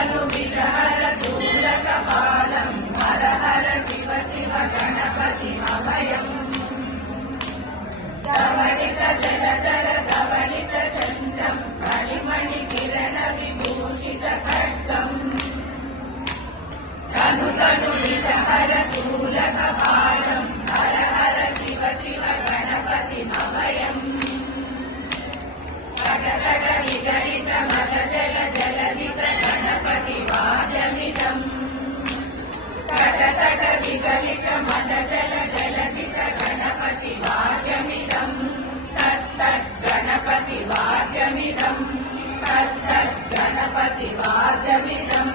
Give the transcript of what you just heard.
तनु विषहर शूलकपालं हर हर शिव शिव गणपति अभयम् धवनित जलधर धवनित चन्द्रं मणिमणि किरण विभूषित खड्गम् तनु तनु विषहर शूलकपालं हर हर शिव शिव गणपति अभयम् कटकट विगलित मद जल जलधित गणपति वाजमिदम् कटकट विगलित मद जल जलधित गणपति वाजमिदम् तत्तत् गणपति वाजमिदम् तत्तत् गणपति वाजमिदम्